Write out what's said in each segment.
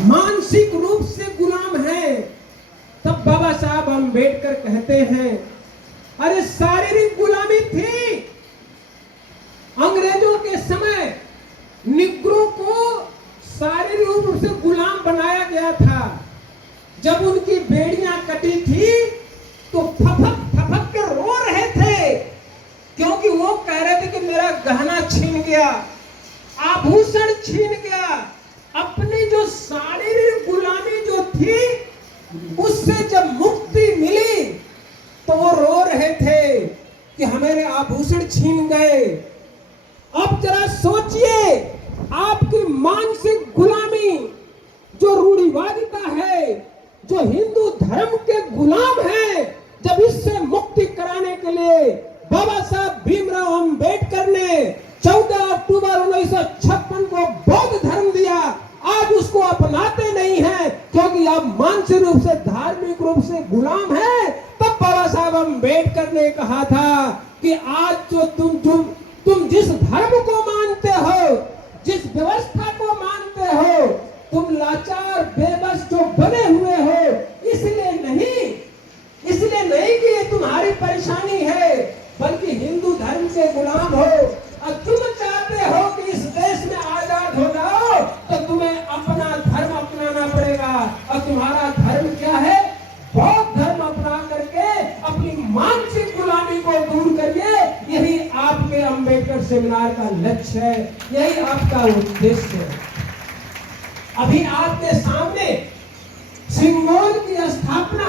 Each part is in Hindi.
मानसिक रूप से गुलाम है, तब बाबा साहब अम्बेडकर कहते हैं अरे शारीरिक गुलामी थी। अंग्रेजों के समय निग्रो को शारीरिक रूप से गुलाम बनाया गया था। जब उनकी बेड़ियां कटी थी तो फफक फफक के रो रहे थे, क्योंकि वो कह रहे थे कि मेरा गहना छीन गया, आभूषण छीन गया। अपनी जो शारीरिक गुलामी जो थी उससे जब मुक्ति मिली तो वो रो रहे थे कि हमारे आभूषण छीन गए। अब जरा सोचिए, आपकी मानसिक गुलामी जो रूढ़िवादिता है, जो हिंदू धर्म के गुलाम है, जब इससे मुक्ति कराने के लिए बाबा साहब भीमराव अंबेडकर ने 14 अक्टूबर 1956 को बौद्ध धर्म दिया, आज उसको अपनाते नहीं हैं क्योंकि आप मानसिक रूप से धार्मिक रूप से गुलाम हैं। तब बाबा साहब अंबेडकर ने कहा था कि आज जो तुम जिस धर्म को मानते हो, जिस व्यवस्था को मानते हो, तुम लाचार बेबस जो बने हुए हो, इसलिए नहीं कि ये तुम्हारी परेशानी है, बल्कि हिंदू धर्म के गुलाम हो। और तुम चाहते हो कि इस देश में आजाद हो जाओ तो तुम्हें अपना धर्म अपनाना पड़ेगा। और तुम्हारा धर्म क्या है? बौद्ध धर्म अपना करके अपनी मानसिक गुलामी को दूर करिए। यही आपके अंबेडकर सेमिनार का लक्ष्य है, यही आपका उद्देश्य है। अभी आपके सामने सिंगोल की स्थापना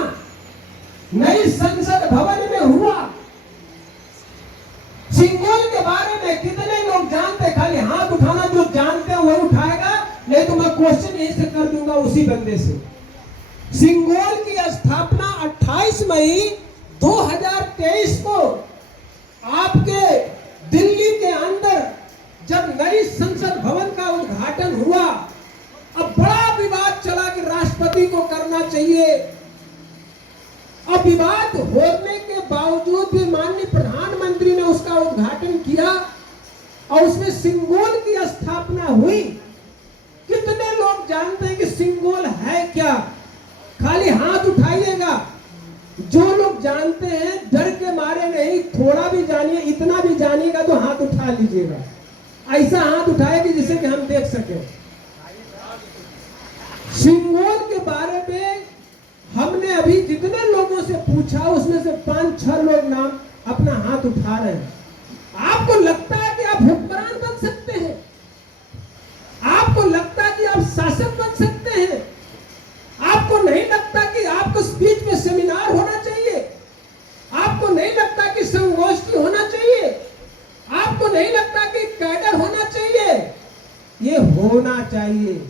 नई संसद भवन में हुआ। सिंगोल के बारे में कितने लोग जानते? खाली हाथ उठाना जो जानते हैं वो उठाएगा, नहीं तो मैं क्वेश्चन यहीं से कर दूंगा उसी बंदे से। सिंगोल की स्थापना 28 मई 2023 को आपके दिल्ली के अंदर जब नई संसद भवन का उद्घाटन हुआ, अब बड़ा विवाद चला कि राष्ट्रपति को करना चाहिए। अब विवाद होने के बावजूद भी माननीय प्रधानमंत्री ने उसका उद्घाटन किया और उसमें सिंगोल की स्थापना हुई। कितने लोग जानते हैं कि सिंगोल है क्या? खाली हाथ उठाइएगा। जो लोग जानते हैं, डर के मारे नहीं, थोड़ा भी जानिए, इतना भी जानिएगा तो हाथ उठा लीजिएगा। ऐसा हाथ उठाएगी जिसे कि हम देख सके। सिंगोल के बारे में हमने अभी जितने लोगों से पूछा उसमें से 5-6 लोग नाम अपना हाथ उठा रहे हैं। आपको लगता है कि आप हुक्मरान बन सकते हैं? आपको लगता है कि आप शासक बन सकते हैं? आपको नहीं लगता कि आपको स्पीच में सेमिनार होना चाहिए? आपको नहीं लगता कि संगोष्ठी होना चाहिए? आपको नहीं लगता कि कैडर होना चाहिए? ये होना चाहिए।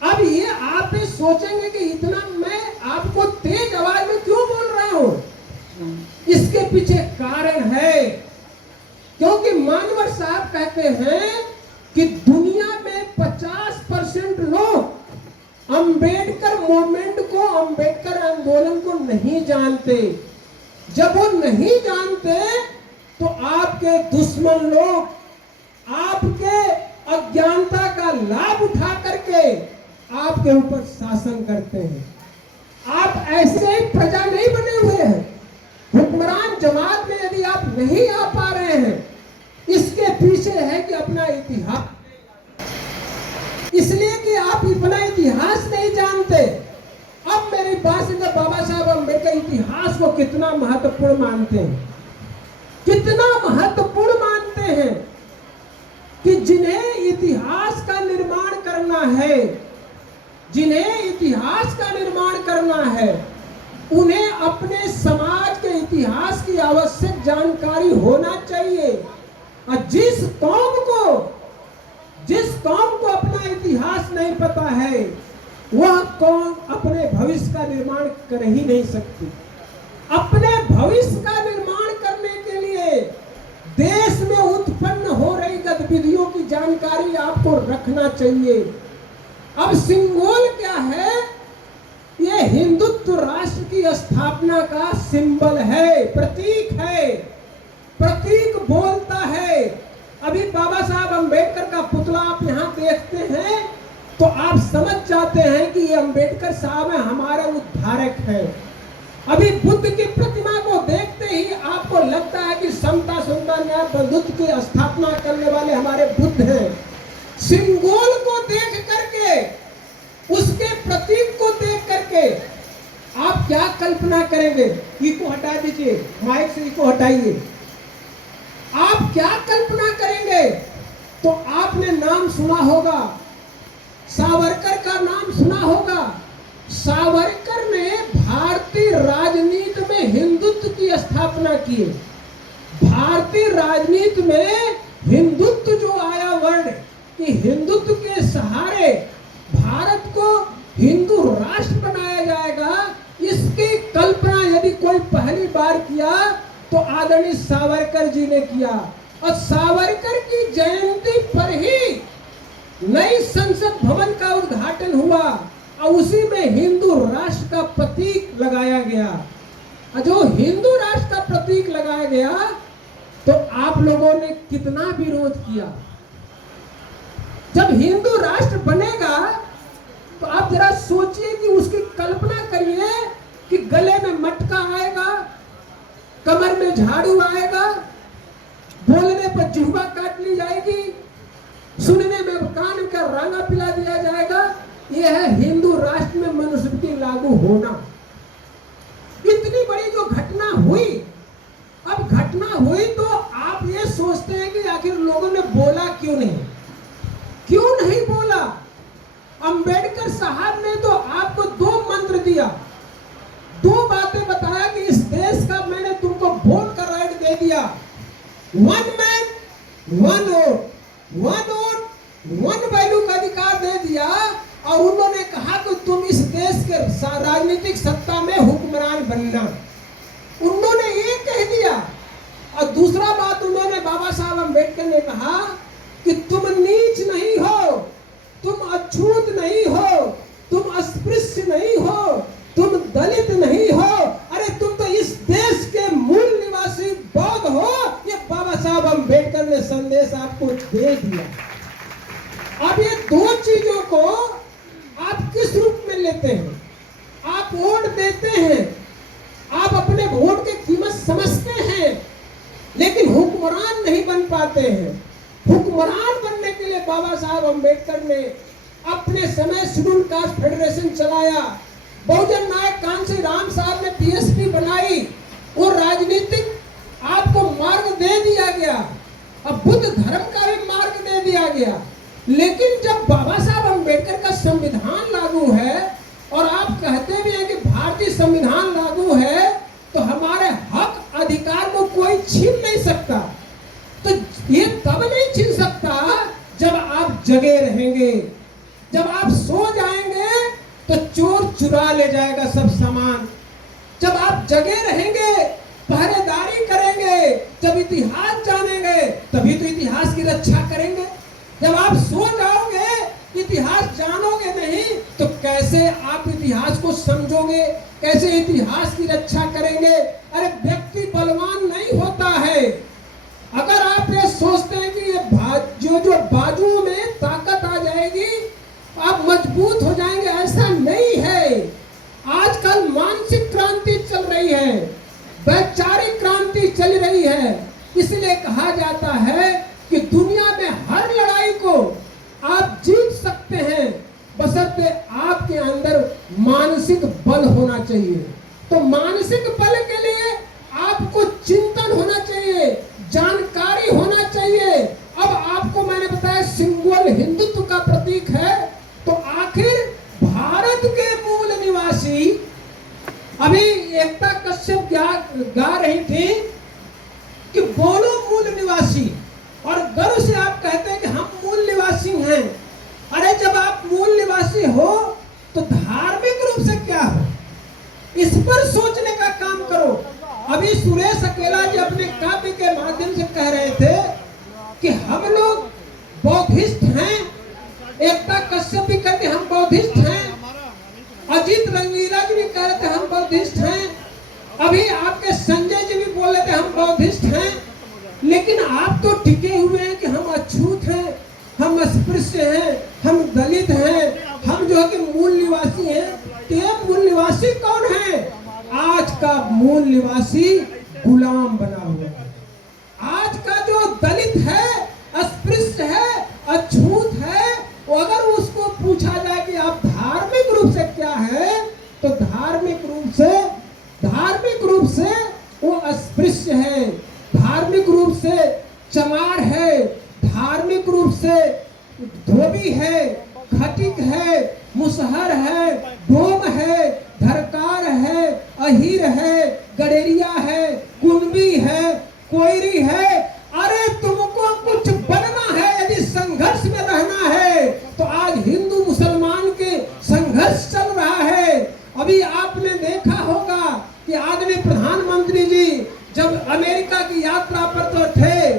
अब ये आप सोचेंगे कि इतना मैं आपको तेज आवाज में क्यों बोल रहा हूं? इसके पीछे कारण है, क्योंकि मानवर साहब कहते हैं कि दुनिया में 50% लोग अंबेडकर मूवमेंट को, अंबेडकर आंदोलन को नहीं जानते। जब वो नहीं जानते तो आपके दुश्मन लोग आपके अज्ञानता का लाभ उठा करके आपके ऊपर शासन करते हैं। आप ऐसे ही प्रजा नहीं बने हुए हैं। हुक्मरान जमात में यदि आप नहीं आ पा रहे हैं, इसके पीछे है कि अपना इतिहास, इसलिए कि आप अपना इतिहास नहीं जानते। अब मेरी बात सुनिए, बाबा साहब अम्बेडकर इतिहास को कितना महत्वपूर्ण मानते हैं, कितना महत्वपूर्ण मानते हैं कि जिन्हें इतिहास का निर्माण करना है, जिन्हें इतिहास का निर्माण करना है, उन्हें अपने समाज के इतिहास की आवश्यक जानकारी होना चाहिए। और जिस कौम को अपना इतिहास नहीं पता है, वह कौम अपने भविष्य का निर्माण कर ही नहीं सकती। अपने भविष्य का निर्माण करने के लिए देश में उत्पन्न हो रही गतिविधियों की जानकारी आपको रखना चाहिए। अब सिंगोल क्या है? ये हिंदुत्व राष्ट्र की स्थापना का सिंबल है, प्रतीक है। प्रतीक बोलता है। अभी बाबा साहब अंबेडकर का पुतला आप यहाँ देखते हैं, तो आप समझ जाते हैं कि ये अंबेडकर साहब है, हमारा उद्धारक है। अभी बुद्ध की प्रतिमा को देखते ही आपको लगता है कि समता सुंदरता न्याय बंधुत्व की स्थापना करने वाले हमारे बुद्ध हैं। सिंबल को देख करके, उसके प्रतीक को देख करके आप क्या कल्पना करेंगे? इको हटा दीजिए, माइक से इको हटाइए। आप क्या कल्पना करेंगे? तो आपने नाम सुना होगा, सावरकर का नाम सुना होगा। सावरकर ने भारतीय राजनीति में हिंदुत्व की स्थापना की। भारतीय राजनीति में हिंदुत्व जो आया वर्ड, कि हिंदुत्व के सहारे भारत को हिंदू राष्ट्र बनाया जाएगा, इसकी कल्पना यदि कोई पहली बार किया तो आदरणीय सावरकर जी ने किया। और सावरकर की जयंती पर ही नई संसद भवन का उद्घाटन हुआ और उसी में हिंदू राष्ट्र का प्रतीक लगाया गया। और जो हिंदू राष्ट्र का प्रतीक लगाया गया तो आप लोगों ने कितना विरोध किया। जब हिंदू राष्ट्र बनेगा तो आप जरा सोचिए कि उसकी कल्पना करिए कि गले में मटका आएगा, कमर में झाड़ू आएगा, बोलने पर जिह्वा काट ली जाएगी, सुनने में कान का रांगा पिला दिया जाएगा। यह है हिंदू राष्ट्र में मनुस्मृति लागू होना। इतनी बड़ी जो घटना हुई, अब घटना हुई तो आप ये सोचते हैं कि आखिर लोगों ने बोला क्यों नहीं? क्यों नहीं बोला? अंबेडकर साहब ने तो आपको दो मंत्र दिया, दो बातें बताया कि इस देश का मैंने तुमको वोट का राइट दे दिया। One man one vote, one vote one value का अधिकार दे दिया। और उन्होंने कहा कि तुम इस देश के राजनीतिक सत्ता में हुक्मरान बनना। उन्होंने ये कह दिया। और दूसरा बात उन्होंने, बाबा साहब अंबेडकर ने कहा कि तुम नीच नहीं हो, तुम अछूत नहीं हो, तुम अस्पृश्य नहीं हो, तुम दलित नहीं हो, अरे तुम तो इस देश के मूल निवासी बौद्ध हो। ये बाबा साहब अंबेडकर ने संदेश आपको दे दिया। अब ये दो चीजों को आप किस रूप में लेते हैं? आप वोट देते हैं, आप अपने वोट की कीमत समझते हैं, लेकिन हुक्मरान नहीं बन पाते हैं। हुक्मरान बनने के लिए बाबा साहब अंबेडकर ने अपने समय शेड्यूल कास्ट फेडरेशन चलाया। बहुजन नायक कांसी राम साहब ने पीएसपी बनाई। वो राजनीतिक आपको मार्ग दे दिया गया। अब बुद्ध धर्म का भी मार्ग दे दिया गया। लेकिन जब बाबा साहब अंबेडकर का संविधान लागू है और आप कहते भी हैं कि भारतीय संविधान लागू है, तो हमारे हक अधिकार को कोई छीन नहीं सकता। तो ये तब नहीं छीन सकता जब आप जगे रहेंगे। जब आप सो जाएंगे तो चोर चुरा ले जाएगा सब सामान। जब आप जगे रहेंगे, पहरेदारी करेंगे, जब इतिहास जानेंगे, तभी तो इतिहास की रक्षा करेंगे। जब आप सो जाओगे, इतिहास जानोगे नहीं, तो कैसे आप इतिहास को समझोगे, कैसे इतिहास की रक्षा करेंगे? अरे व्यक्ति बलवान नहीं होता है। अगर आप ये सोचते हैं कि ये जो बाजुओं में ताकत आ जाएगी, आप मजबूत हो जाएंगे, ऐसा नहीं है। आजकल मानसिक क्रांति चल रही है, वैचारिक क्रांति चल रही है। इसलिए कहा जाता है कि दुनिया में हर लड़ाई को आप जीत सकते हैं, बशर्ते आपके अंदर मानसिक बल होना चाहिए। तो मानसिक बल के लिए आपको चिंतन होना चाहिए, जानकारी होना चाहिए। अब आपको मैंने बताया सिंबल हिंदुत्व का प्रतीक है, तो आखिर भारत के मूल निवासी, अभी एकता कश्यप गा रही थी कि बोलो मूल निवासी, और गर्व से आप कहते हैं कि हम मूल निवासी हैं। अरे जब आप मूल निवासी हो तो धार्मिक रूप से क्या हो, इस पर सोचने का काम करो। अभी सुरेश अकेला जी अपने काव्य के माध्यम से कह रहे थे कि हम लोग बौद्धिस्ट हैं। एकता कश्यप भी कहते हम बौद्धिस्ट हैं। अजीत रंगीला जी भी कह रहे थे हम बौद्धिस्ट हैं। अभी आपके संजय जी भी बोल रहे थे हम बौद्धिस्ट हैं। लेकिन आप तो टिके हुए हैं कि हम अछूत हैं, हम अस्पृश्य हैं, हम दलित हैं, निवासी हैं, तो ये मूल निवासी कौन है? आज का मूल निवासी गुलाम बना हुआ है। आज का जो दलित है, अस्पृश्य है, अछूत है, वो अगर उसको पूछा जाए कि आप धार्मिक रूप से क्या है, तो धार्मिक रूप से वो अस्पृश्य है, धार्मिक रूप से चमार है, धार्मिक रूप से धोबी है, खटिक है, मुसहर है, डोम है, धरकार है, अहीर है, गडेरिया है, कुंबी है, कोयरी है। अरे तुमको कुछ बनना है, यदि संघर्ष में रहना है, तो आज हिंदू मुसलमान के संघर्ष चल रहा है। अभी आपने देखा होगा कि आदरणीय प्रधानमंत्री जी जब अमेरिका की यात्रा पर तो थे,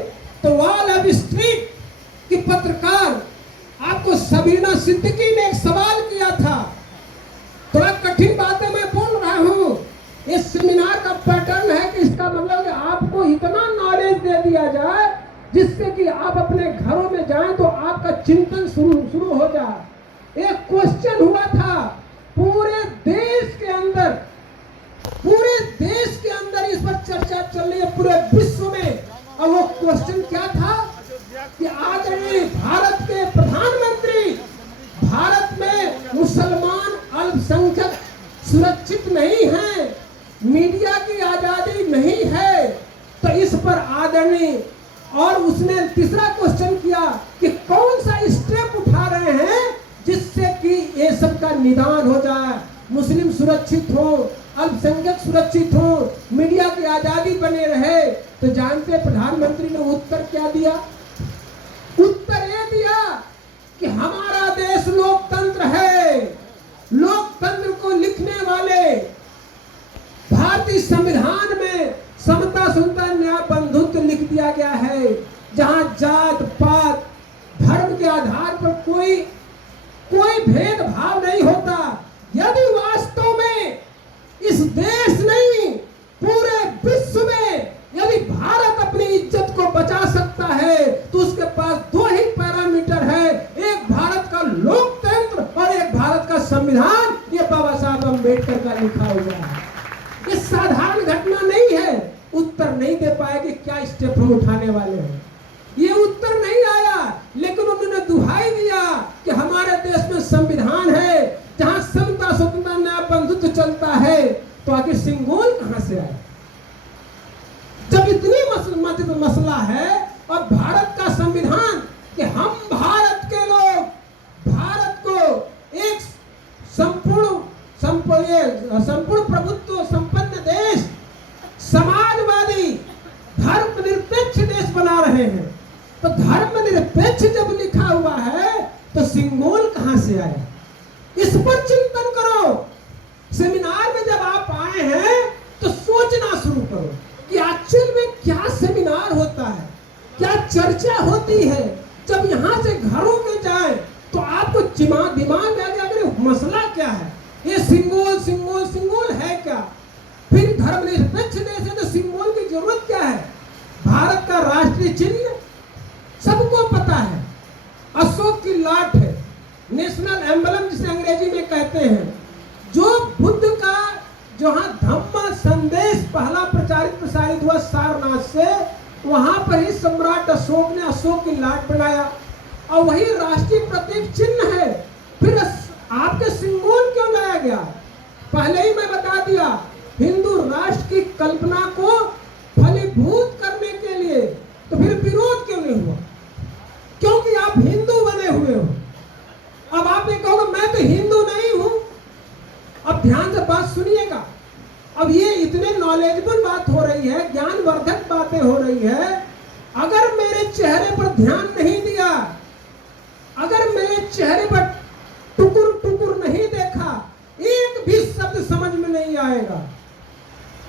तो वॉल ऑफ स्ट्रीट की पत्रकार आपको सबीना सिद्दीकी ने एक सवाल किया था। थोड़ा कठिन बातें मैं बोल रहा हूं, इस सेमिनार का पैटर्न है कि इसका मतलब कि आपको इतना नॉलेज दे दिया जाए जिससे कि आप अपने घरों में जाएं तो आपका चिंतन शुरू हो जाए। एक क्वेश्चन हुआ था पूरे देश के अंदर इस पर चर्चा चल रही है, पूरे विश्व में। और वो क्वेश्चन क्या था कि आदरणीय भारत के प्रधानमंत्री, भारत में मुसलमान अल्पसंख्यक सुरक्षित नहीं है, मीडिया की आजादी नहीं है, तो इस पर आदरणीय, और उसने तीसरा क्वेश्चन किया कि कौन सा स्टेप उठा रहे हैं जिससे कि ये सब का निदान हो जाए, मुस्लिम सुरक्षित हो, अल्पसंख्यक सुरक्षित हो, मीडिया की आजादी बने रहे। तो जानते प्रधानमंत्री ने उत्तर क्या दिया? उत्तर ये दिया कि हमारा देश लोकतंत्र है, लोकतंत्र को लिखने वाले भारतीय संविधान में समता सुनता न्याय बंधुत्व लिख दिया गया है, जहां जात पात धर्म के आधार पर कोई भेदभाव नहीं होता। यदि वास्तव में इस देश नहीं पूरे विश्व में यदि भारत अपनी इज्जत को बचा सकता है, तो उसके पास दो ही पैरामीटर है, एक भारत का लोकतंत्र और एक भारत का संविधान। ये बाबा साहब अम्बेडकर का लिखा हुआ है। ये साधारण घटना नहीं है। उत्तर नहीं दे पाए कि क्या स्टेप हम उठाने वाले हैं, ये उत्तर नहीं आया, लेकिन उन्होंने दुहाई दिया कि हमारे देश में संविधान है जहां समता स्वतंत्रता न्याय बंधुत्व चलता है। तो आखिर सिंगोल कहां से आया? जब इतनी मसला है और भारत का संविधान कि हम भारत के लोग भारत को एक संपूर्ण प्रभुत्व संपन्न देश, समाजवादी धर्मनिरपेक्ष देश बना रहे हैं। तो धर्मनिरपेक्ष जब लिखा हुआ है तो सिंगोल कहां से आया? इस पर चिंतन करो। सेमिनार में जब आप आए हैं तो सोचना शुरू करो कि एक्चुअल में क्या सेमिनार होता है, क्या चर्चा होती है। जब यहाँ से घरों में जाए तो आपको दिमाग में आ गया मसला क्या है, ये सिंगोल है क्या? फिर धर्मनिरपेक्ष देश है तो सिंगोल की जरूरत क्या है? भारत का राष्ट्रीय चिन्ह सबको पता है, अशोक की लाट है, नेशनल एम्बलम जिसे अंग्रेजी में कहते हैं। जो बुद्ध का जहां धम्म संदेश पहला प्रसारित हुआ सारनाथ से, वहां पर ही सम्राट अशोक ने अशोक की लाट बनाया और वही राष्ट्रीय प्रतीक चिन्ह है। फिर आपके सिंगोल क्यों लाया गया? पहले ही मैं बता दिया, हिंदू राष्ट्र की कल्पना को फलीभूत करने के लिए। तो फिर विरोध क्यों नहीं हुआ? क्योंकि आप हिंदू बने हुए हो। अब आप ये कहोगे मैं तो हिंदू नहीं हूं। अब ध्यान से बात सुनिएगा। अब ये इतने नॉलेजेबल बात हो रही है, ज्ञानवर्धक बातें हो रही है। अगर मेरे चेहरे पर ध्यान नहीं दिया, अगर मेरे चेहरे पर टुकुर नहीं देखा, एक भी शब्द समझ में नहीं आएगा।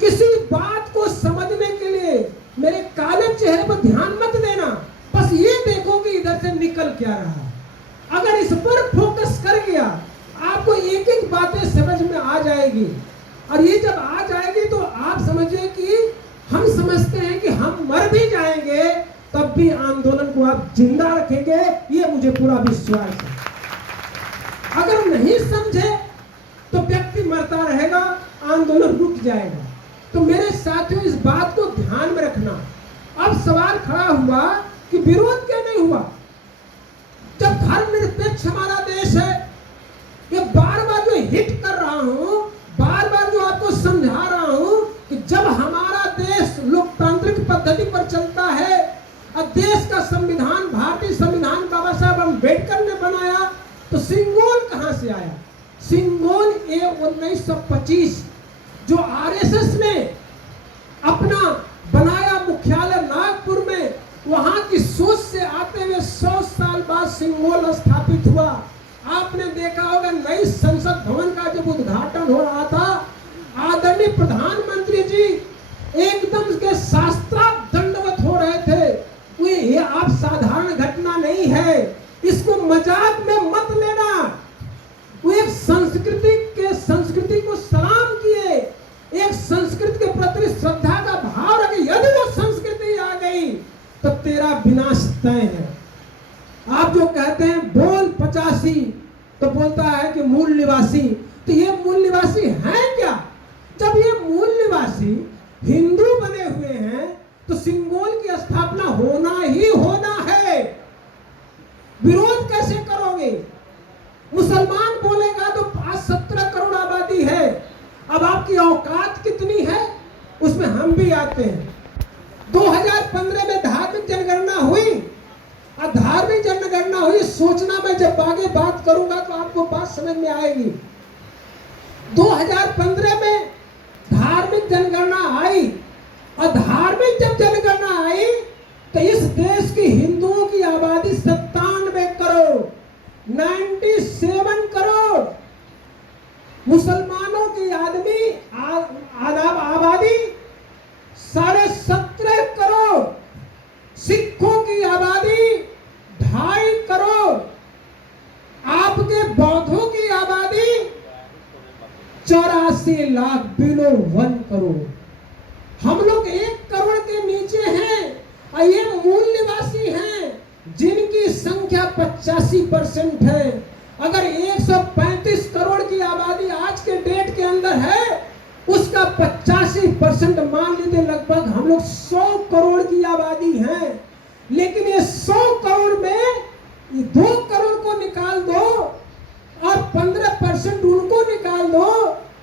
किसी बात को समझने के लिए मेरे काले चेहरे पर ध्यान मत देना, बस ये देखो कि इधर से निकल क्या रहा है। अगर इस पर फोकस कर गया, आपको एक एक बातें समझ में आ जाएगी। और ये जब आ जाएगी तो आप समझिए कि हम समझते हैं कि हम मर भी जाएंगे तब भी आंदोलन को आप जिंदा रखेंगे, ये मुझे पूरा विश्वास है। अगर नहीं समझे तो व्यक्ति मरता रहेगा, आंदोलन रुक जाएगा। तो मेरे साथियों, इस बात को ध्यान में रखना। अब सवाल खड़ा हुआ कि विरोध क्यों नहीं हुआ? जब धर्मनिरपेक्ष हमारा देश है, ये बार बार जो हिट कर रहा हूं, बार बार जो आपको समझा रहा हूं कि जब हमारा देश लोकतांत्रिक पद्धति पर चलता है और देश का संविधान, भारतीय संविधान बाबा साहब अम्बेडकर ने बनाया, तो सिंगोल कहां से आया? सिंगोल ये 1925 जो आरएसएस ने अपना बनाया मुख्यालय नागपुर में, वहां की सोच से आते हुए 100 साल बाद सिंगोल स्थापित हुआ। आपने देखा होगा नई संसद भवन का जब उद्घाटन हो रहा था, आदरणीय प्रधानमंत्री जी एकदम के शास्त्रार्थ दंडवत हो रहे थे। ये आप साधारण घटना नहीं है, इसको मजाक में मत लेना। वो एक संस्कृति को सलाम किए, एक संस्कृति के प्रति श्रद्धा का भाव रखे। यदि वो संस्कृति आ गई तो तेरा विनाश तय है। आप जो कहते हैं बोल 85 तो बोलता है कि मूल निवासी, तो ये मूल निवासी है क्या? जब ये मूल निवासी हिंदू बने हुए हैं तो सिंगोल की स्थापना होना ही होना है। विरोध कैसे करोगे? मुसलमान बोलेगा तो 17 करोड़ आबादी है। अब आपकी औकात कितनी है उसमें हम भी आते हैं। 2015 में धार्मिक जनगणना हुई, और धार्मिक जनगणना हुई, सोचना मैं जब आगे बात करूंगा तो आपको बात समझ में आएगी। 2015 में धार्मिक जनगणना आई, और धार्मिक जब जनगणना आई तो इस देश की हिंदुओं की आबादी 97 करोड़, 97 करोड़, मुसलमानों की आबादी 17.5 करोड़, सिखों की आबादी 2.5 करोड़, आपके बौद्धों की आबादी 84 लाख, बिलो 1 करोड़। हम लोग 1 करोड़ के नीचे हैं, और ये मूल निवासी हैं जिनकी संख्या 85% है। अगर 135 करोड़ की आबादी आज के डेट के अंदर है, उसका 85% मान लीजिए लगभग हम लोग 100 करोड़ की आबादी है। लेकिन ये 100 करोड़ में 2 करोड़ को निकाल दो और 15% उनको निकाल दो,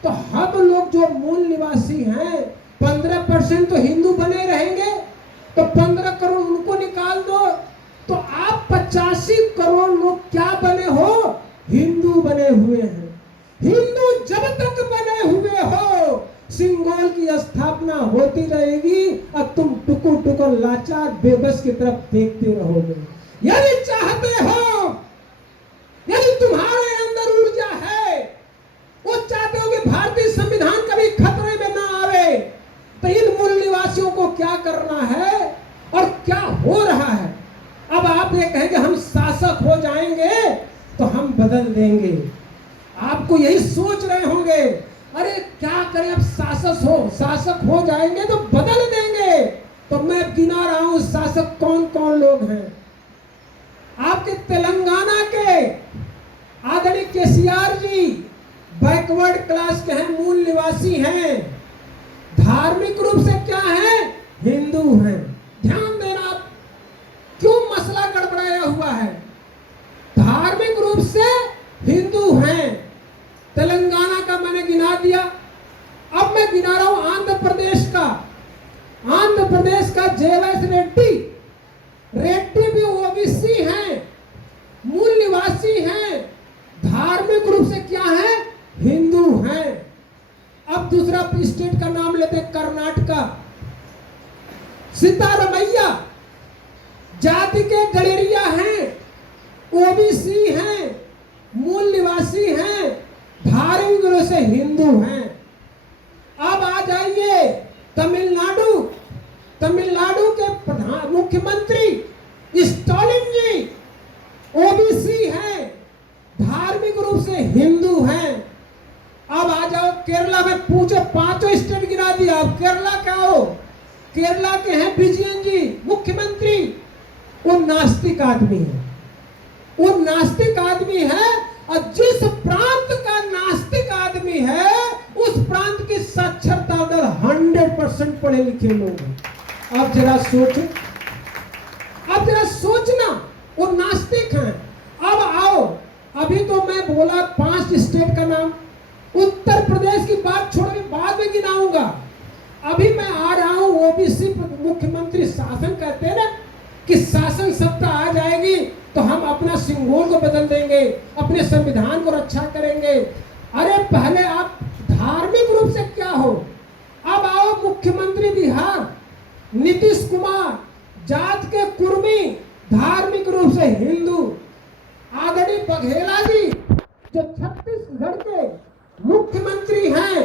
तो हम लोग जो मूल निवासी हैं 15% तो हिंदू बने रहेंगे, तो 15 करोड़ उनको निकाल दो, तो आप 85 करोड़ लोग क्या बने हो? हिंदू बने हुए हैं। हिंदू जब तक बने हुए हो, सिंगोल की स्थापना होती रहेगी और तुम टुकुर टुकुर लाचार बेबस की तरफ देखते रहोगे। यदि चाहते हो, यदि तुम्हारे अंदर ऊर्जा है, वो चाहते हो कि भारतीय संविधान कभी खतरे में ना आवे, तो इन मूल निवासियों को क्या करना है और क्या हो रहा है? अब आप ये कहें कि हम शासक हो जाएंगे तो हम बदल देंगे। आपको यही सोच रहे होंगे, अरे क्या करें, अब शासक हो जाएंगे तो बदल देंगे। तो मैं गिना रहा हूं शासक कौन कौन लोग हैं। आपके तेलंगाना के आदरणीय केसीआर जी बैकवर्ड क्लास के हैं, मूल निवासी हैं, धार्मिक रूप से क्या है? हिंदू हैं। ध्यान देना, आप क्यों मसला गड़बड़ाया हुआ है? धार्मिक रूप से हिंदू हैं। तेलंगाना का मैंने गिना दिया, अब मैं गिना रहा हूं आंध्र प्रदेश का। आंध्र प्रदेश का जेएस रेड्डी भी ओबीसी हैं, मूल निवासी हैं, धार्मिक रूप से क्या है? हिंदू हैं। अब दूसरा स्टेट का नाम लेते हैं, कर्नाटका। सिद्धारमैया जाति के गलेरिया हैं, ओबीसी हैं, मूल निवासी हैं, धार्मिक रूप से हिंदू हैं। अब आ जाइए तमिलनाडु। तमिलनाडु के प्रधान मुख्यमंत्री स्टालिन जी ओबीसी हैं, धार्मिक रूप से हिंदू हैं। अब आ जाओ केरला में, पूछो 5 स्टेट गिरा दिया, अब केरला का हो। केरला के हैं विजयन जी मुख्यमंत्री, वो नास्तिक आदमी है। वो नास्तिक आदमी है, और जिस प्रांत का नास्तिक आदमी 50% पढ़े लिखे लोग हैं। आप जरा सोचो, आप जरा सोचना, वो नास्तिक हैं। अब आओ, अभी तो मैं बोला 5 स्टेट का नाम, उत्तर प्रदेश की बात छोड़ के बाद में गिनाऊंगा। अभी मैं आ रहा हूं ओबीसी मुख्यमंत्री शासन, कहते हैं ना कि शासन सत्ता आ जाएगी तो हम अपना सिंबल को बदल देंगे, अपने संविधान को रक्षा करेंगे। अरे पहले आप धार्मिक रूप से क्या हो। अब आओ मुख्यमंत्री बिहार नीतीश कुमार, जात के कुर्मी, धार्मिक रूप से हिंदू। आदरणीय बघेला जी जो छत्तीसगढ़ के मुख्यमंत्री हैं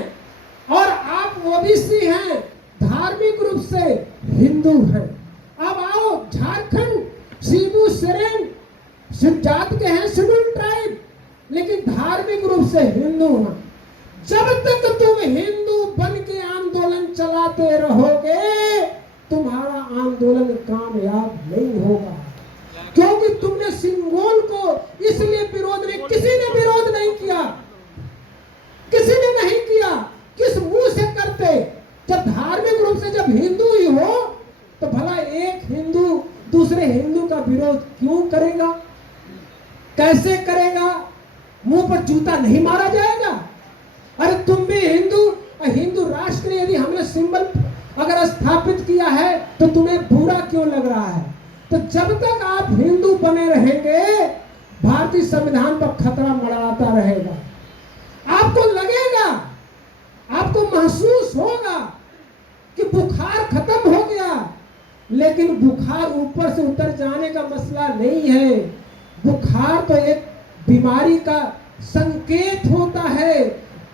और आप ओबीसी हैं, धार्मिक रूप से हिंदू हैं। अब आओ झारखंड, शिबू सोरेन जात के हैं, शेड्यूल ट्राइब, लेकिन धार्मिक रूप से हिंदू हैं। जब तक तुम हिंदू बन के आंदोलन चलाते रहोगे, तुम्हारा आंदोलन कामयाब नहीं होगा, क्योंकि तुमने सिंबल को इसलिए विरोध नहीं, किसी ने विरोध नहीं किया, किसी ने नहीं किया। किस मुंह से करते? जब धार्मिक रूप से जब हिंदू ही हो तो भला एक हिंदू दूसरे हिंदू का विरोध क्यों करेगा? कैसे करेगा? मुंह पर जूता नहीं मारा जाएगा? अरे तुम भी हिंदू, हिंदू राष्ट्र यदि हमने सिंबल अगर स्थापित किया है तो तुम्हें बुरा क्यों लग रहा है? तो जब तक आप हिंदू बने रहेंगे, भारतीय संविधान पर खतरा मंडराता रहेगा। आपको लगेगा, आपको महसूस होगा कि बुखार खत्म हो गया, लेकिन बुखार ऊपर से उतर जाने का मसला नहीं है। बुखार तो एक बीमारी का संकेत होता है।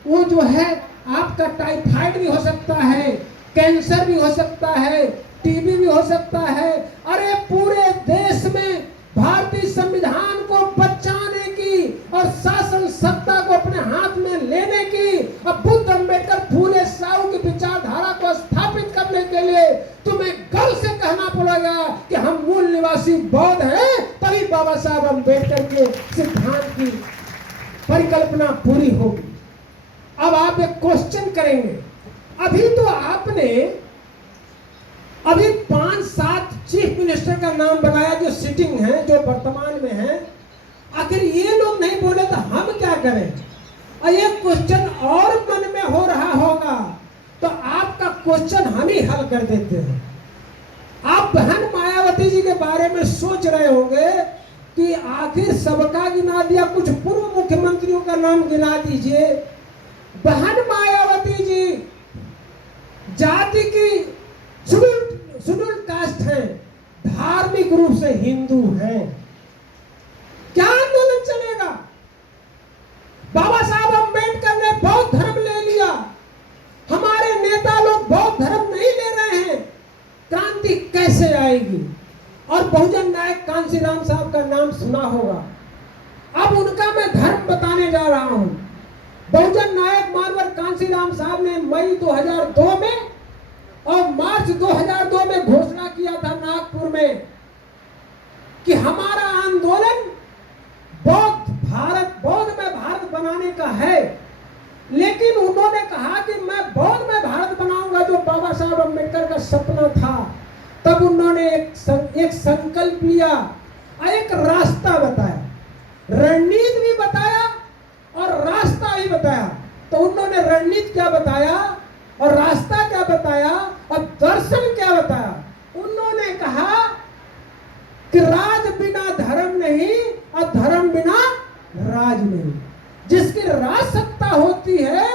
वो जो है आपका टाइफाइड भी हो सकता है, कैंसर भी हो सकता है, टीबी भी हो सकता है। अरे पूरे देश में भारतीय संविधान को बचाने की और शासन सत्ता को अपने हाथ में लेने की, अब बुद्ध अम्बेडकर फूले साहू की विचारधारा को स्थापित करने के लिए तुम्हें गर्व से कहना पड़ेगा कि हम मूल निवासी बौद्ध हैं, तभी बाबा साहब अम्बेडकर के सिद्धांत की परिकल्पना पूरी होगी। अब आप एक क्वेश्चन करेंगे, अभी तो आपने अभी 5-7 चीफ मिनिस्टर का नाम बताया जो सिटिंग है, जो वर्तमान में है। अगर ये लोग नहीं बोले तो हम क्या करें? और ये क्वेश्चन और मन में हो रहा होगा तो आपका क्वेश्चन हम ही हल कर देते हैं। आप बहन मायावती जी के बारे में सोच रहे होंगे कि आखिर सबका गिना दिया, कुछ पूर्व मुख्यमंत्रियों का नाम गिना दीजिए। बहन मायावती जी जाति की शेड्यूल कास्ट हैं, धार्मिक रूप से हिंदू हैं, क्या आंदोलन चलेगा? बाबा साहब अम्बेडकर ने बौद्ध धर्म ले लिया, हमारे नेता लोग बौद्ध धर्म नहीं ले रहे हैं, क्रांति कैसे आएगी? और बहुजन नायक कांशीराम साहब का नाम सुना होगा, अब उनका मैं धर्म बताने जा रहा हूं। बहुजन नायक मानवर कांशीराम साहब ने मई 2002 में और मार्च 2002 में घोषणा किया था नागपुर में कि हमारा आंदोलन बौद्ध में भारत बनाने का है। लेकिन उन्होंने कहा कि मैं बौद्ध में भारत बनाऊंगा, जो बाबा साहब अम्बेडकर का सपना था। तब उन्होंने एक संकल्प लिया और एक रास्ता बताया, रणनीति भी बताया और रास्ता भी बताया। तो उन्होंने रणनीति क्या बताया और रास्ता क्या बताया और दर्शन क्या बताया? उन्होंने कहा कि राज बिना धर्म नहीं और धर्म बिना राज नहीं। जिसकी राज सत्ता होती है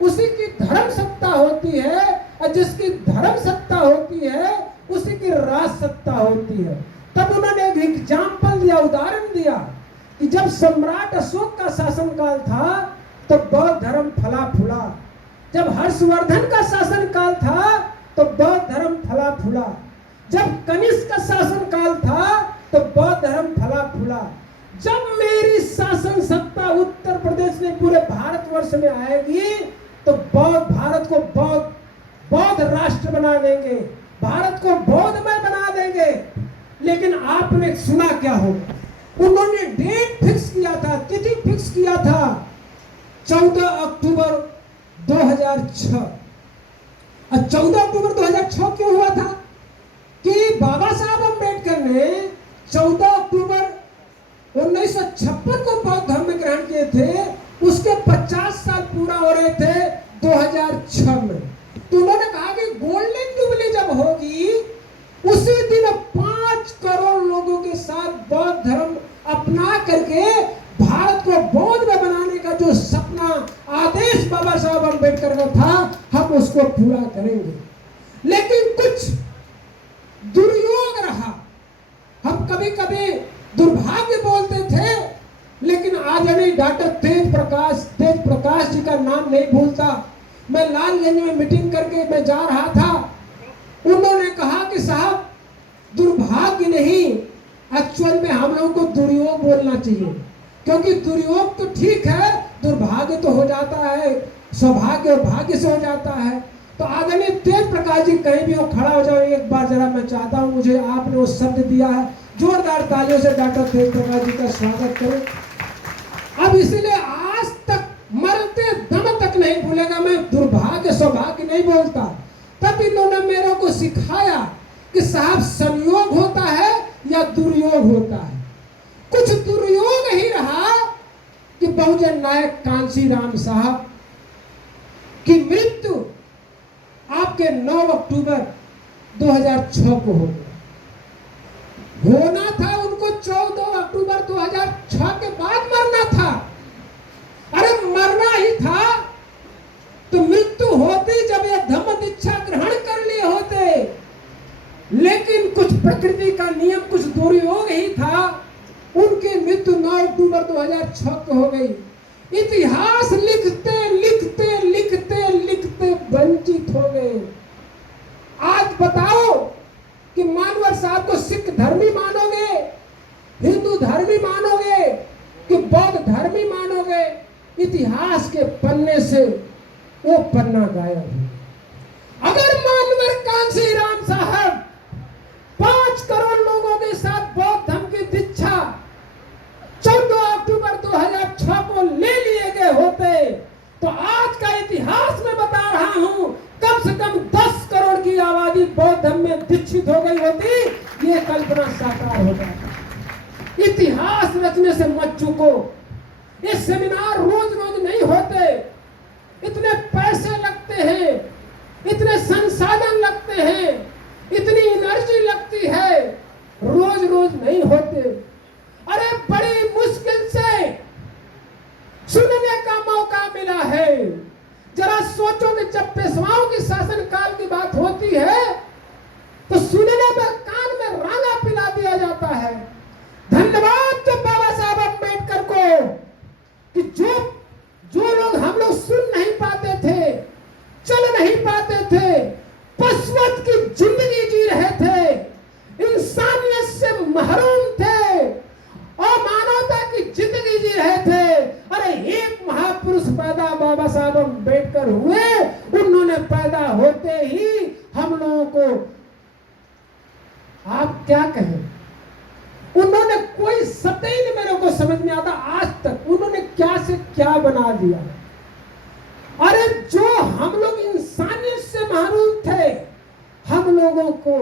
उसी की धर्म सत्ता होती है, और जिसकी धर्म सत्ता होती है उसी की राज सत्ता होती है। तब उन्होंने एक एग्जाम्पल दिया, उदाहरण दिया कि जब सम्राट अशोक का शासनकाल था तो बौद्ध धर्म फला फूला, जब हर्षवर्धन का शासनकाल था तो बौद्ध धर्म फला फूला, जब कनिष्क का शासनकाल था तो बौद्ध धर्म फला फूला। जब मेरी शासन सत्ता उत्तर प्रदेश में पूरे भारतवर्ष में आएगी तो भारत को बौद्ध राष्ट्र बना देंगे, भारत को बौद्धमय बना देंगे। लेकिन आपने सुना क्या होगा? उन्होंने डेट फिक्स किया था, तिथि फिक्स किया था 14 अक्टूबर 2006। और 14 अक्टूबर 2006 क्यों हुआ था कि बाबा साहब अम्बेडकर ने 14 अक्टूबर 1956 को बौद्ध धर्म में ग्रहण किए थे, उसके 50 साल पूरा हो रहे थे 2006 में। तो उन्होंने कहा कि गोल्डन जुबली जब होगी उसी दिन 5 करोड़ लोगों के साथ बौद्ध धर्म अपना करके भारत को बौद्ध में बनाने का जो सपना आदेश बाबा साहब अम्बेडकर का था, हम उसको पूरा करेंगे। लेकिन कुछ दुर्योग रहा, हम कभी कभी दुर्भाग्य बोलते थे, लेकिन आदरणीय डॉक्टर तेज प्रकाश जी का नाम नहीं भूलता। मैं लालगंज में मीटिंग करके मैं जा रहा था, उन्होंने कहा कि साहब दुर्भाग्य नहीं, एक्चुअल में हम लोगों को दुर्योग बोलना चाहिए, क्योंकि दुर्योग तो ठीक है, दुर्भाग्य तो हो जाता है, सौभाग्य और भाग्य से हो जाता है। तो आदरणीय तेज प्रकाश जी कहीं भी हो, खड़ा हो जाओ एक बार जरा, मैं चाहता हूं, मुझे आपने वो शब्द दिया है, जोरदार तालियों से डॉक्टर तेज प्रकाश जी का स्वागत करें। अब इसलिए आज तक मरते दम तक नहीं भूलेगा, मैं दुर्भाग्य सौभाग्य नहीं बोलता। तब इन्होंने मेरे को सिखाया कि साहब संयोग होता है या दुर्योग होता है। कुछ दुर्योग ही रहा कि बहुजन नायक कांशीराम साहब की मृत्यु आपके 9 अक्टूबर 2006 को हो गया। होना था उनको 14 अक्टूबर 2006 के बाद मरना था। अरे मरना ही था तो मृत्यु होती जब ये धम्म दीक्षा ग्रहण कर लिए होते, लेकिन कुछ प्रकृति का नियम, कुछ दुर्योग ही था, उनकी मृत्यु 9 अक्टूबर 2006 को हो गई। इतिहास लिखते लिखते लिखते लिखते वंचित हो गए। आज बताओ कि मानवर साहब को सिख धर्मी मानोगे, हिंदू धर्मी मानोगे कि बौद्ध धर्मी मानोगे? इतिहास के पन्ने से वो पन्ना गायब है। अगर मानवर कांशीराम साहब 5 करोड़ लोगों के साथ बौद्ध धर्म की दीक्षा 14 अक्टूबर 2006 को ले लिए गए होते, तो आज का इतिहास में बता रहा हूं, कम से कम 10 करोड़ की आबादी बौद्ध धर्म में दीक्षित हो गई होती, ये कल्पना साकार हो जाती। इतिहास रचने से मत चूको। ये सेमिनार रोज रोज नहीं होते, इतने पैसे लगते हैं, इतने संसाधन लगते हैं, इतनी एनर्जी लगती है, रोज रोज नहीं होते। अरे बड़ी मुश्किल से सुनने का मौका मिला है। जरा सोचो कि जब पेशवाओं की शासन काल की बात होती है तो सुनने पर कान में रांगा पिला दिया जाता है। धन्यवाद तो बाबा साहब अम्बेडकर को कि जो लोग हम लोग सुन नहीं पाते थे, चल नहीं पाते थे, पशुवत की जिंदगी जी रहे थे, इंसानियत से महरूम थे और मानवता की जिंदगी जी रहे थे। अरे एक महापुरुष पैदा बाबा साहब अम्बेडकर हुए, उन्होंने पैदा होते ही हम लोगों को, आप क्या कहें, उन्होंने कोई शब्द ही नहीं मेरे को समझ में आता आज तक, उन्होंने क्या से क्या बना दिया। अरे जो हम लोग इंसानियत से महरूम थे, हम लोगों को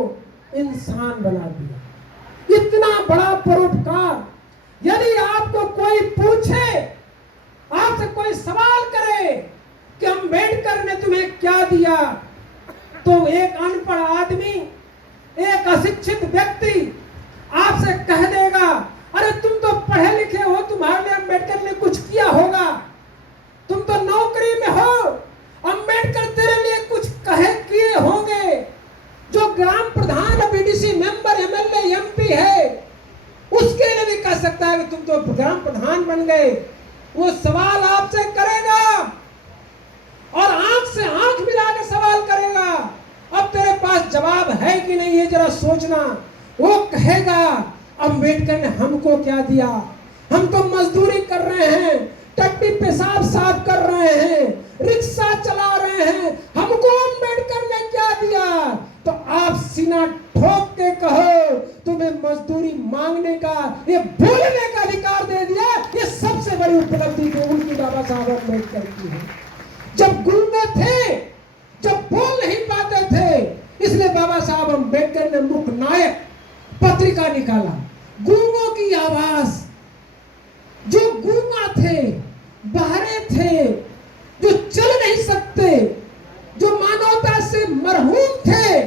इंसान बना दिया। इतना बड़ा परोपकार। यदि आपको कोई पूछे, आपसे कोई सवाल करे कि अम्बेडकर ने तुम्हें क्या दिया, तो एक अनपढ़ आदमी, एक अशिक्षित व्यक्ति आपसे कह देगा, अरे तुम तो पढ़े लिखे हो, तुम्हारे लिए अम्बेडकर ने कुछ किया होगा, तुम तो नौकरी में हो, अम्बेडकर तेरे लिए कुछ कहे किए होंगे। जो ग्राम प्रधान, बीडीसी मेंबर, एमएलए, एमपी है, उसके लिए भी कह सकता है कि तुम तो ग्राम प्रधान बन गए। वो सवाल आपसे करेगा और आंख से आंख मिला के सवाल करेगा। अब तेरे पास जवाब है कि नहीं, ये जरा सोचना। वो कहेगा अम्बेडकर ने हमको क्या दिया, हम तो मजदूरी कर रहे हैं, टट्टी पेशाब साफ कर रहे हैं, रिक्शा चला रहे हैं, हमको अम्बेडकर ने क्या दिया? तो आप सीना ठोक के कहो, तुम्हें मजदूरी मांगने का, ये बोलने का अधिकार दे दिया। ये सबसे बड़ी उपलब्धि जो उनकी बाबा साहब अम्बेडकर की है। जब गूंगे थे, जब बोल नहीं पाते थे, इसलिए बाबा साहब अम्बेडकर ने मुख नायक पत्रिका निकाला। गूंगों की आवाज, जो गूंगा थे, बहरे थे, जो चल नहीं सकते, जो मानवता से मरहूम थे,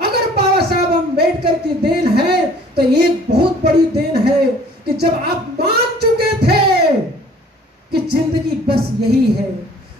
अगर बाबा साहब अम्बेडकर की देन है तो एक बहुत बड़ी देन है कि जब आप मान चुके थे कि जिंदगी बस यही है,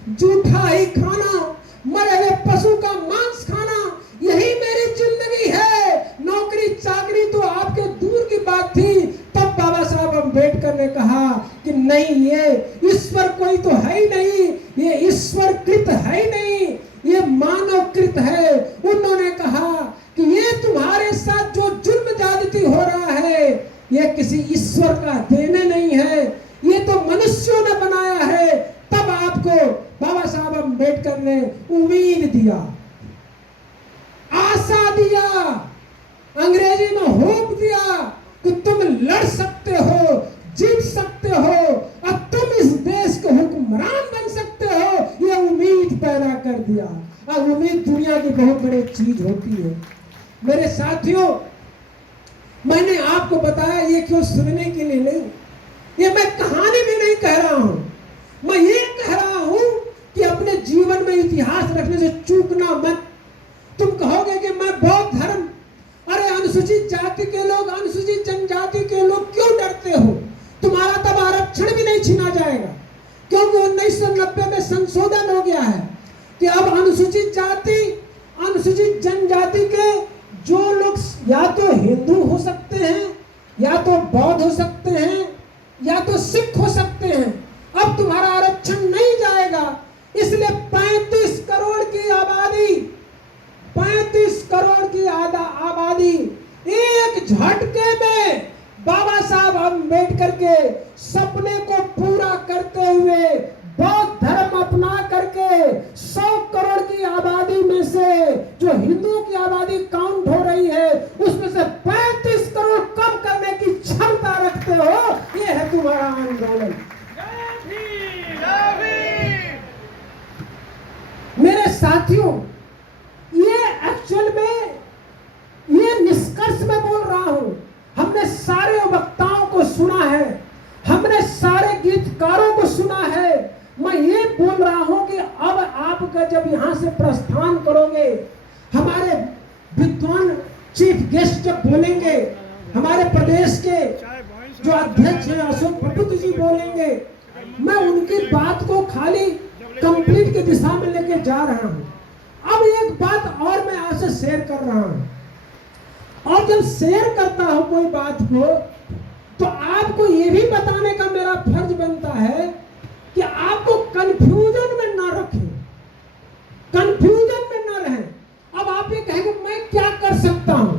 जूठा ही खाना, मरे हुए पशु का मांस खाना, यही मेरी जिंदगी है, नौकरी चाकरी तो आपके दूर की बात थी। तब बाबा साहब अम्बेडकर ने कहा कि नहीं, ये ईश्वर कोई तो है ही नहीं, ये ईश्वर कृत है ही नहीं, ये मानव कृत है। उन्होंने कहा कि ये तुम्हारे साथ जो जुर्म ज्यादती हो रहा है, ये किसी ईश्वर का देने नहीं है, ये तो मनुष्यों ने बनाया है। तब आपको बाबा साहब अम्बेडकर ने उम्मीद दिया, आशा दिया, अंग्रेजी में होप दिया कि तुम लड़ सकते हो, जीत सकते हो और तुम इस देश के हुक्मरान बन सकते हो, यह उम्मीद पैदा कर दिया। और उम्मीद दुनिया की बहुत बड़ी चीज होती है। मेरे साथियों, मैंने आपको बताया ये क्यों सुनने के लिए नहीं, ये मैं कहानी भी नहीं कह रहा हूं, मैं ये कह रहा हूं कि अपने जीवन में इतिहास रखने से चूकना मत। तुम कहोगे कि मैं बौद्ध धर्म, अरे अनुसूचित जाति के लोग, अनुसूचित जनजाति के लोग क्यों डरते हो? तुम्हारा तब आरक्षण भी नहीं छीना जाएगा, क्योंकि 1990 में संशोधन हो गया है कि अब अनुसूचित जाति, अनुसूचित जनजाति के जो लोग या तो हिंदू हो सकते हैं, या तो बौद्ध हो सकते हैं, या तो सिख हो सकते हैं, अब तुम्हारा आरक्षण नहीं जाएगा। इसलिए 35 करोड़ की आबादी, 35 करोड़ की आबादी एक झटके में बाबा साहब अम्बेडकर के सपने को पूरा करते हुए बौद्ध धर्म अपना करके 100 करोड़ की आबादी में से जो हिंदुओं की आबादी काउंट हो रही है, उसमें से 35 करोड़ कम करने की क्षमता रखते हो। ये है तुम्हारा आंदोलन। मेरे साथियों, ये एक्चुअल में ये निष्कर्ष में बोल रहा हूं। हमने सारे वक्ताओं को सुना है, हमने सारे गीतकारों को सुना है। मैं ये बोल रहा हूं कि अब आपका जब यहां से प्रस्थान करोगे, हमारे विद्वान चीफ गेस्ट जब बोलेंगे, हमारे प्रदेश के जो अध्यक्ष हैं अशोक प्रभुत्व जी बोलेंगे, मैं उनकी बात को खाली कंप्लीट की दिशा में लेके जा रहा हूं। अब एक बात और मैं आपसे शेयर कर रहा हूं, और जब शेयर करता हूं कोई बात को, तो आपको ये भी बताने का मेरा फर्ज बनता है कि आपको कंफ्यूजन में ना रखें, कंफ्यूजन में ना रहें। अब आप ये कहेंगे मैं क्या कर सकता हूं,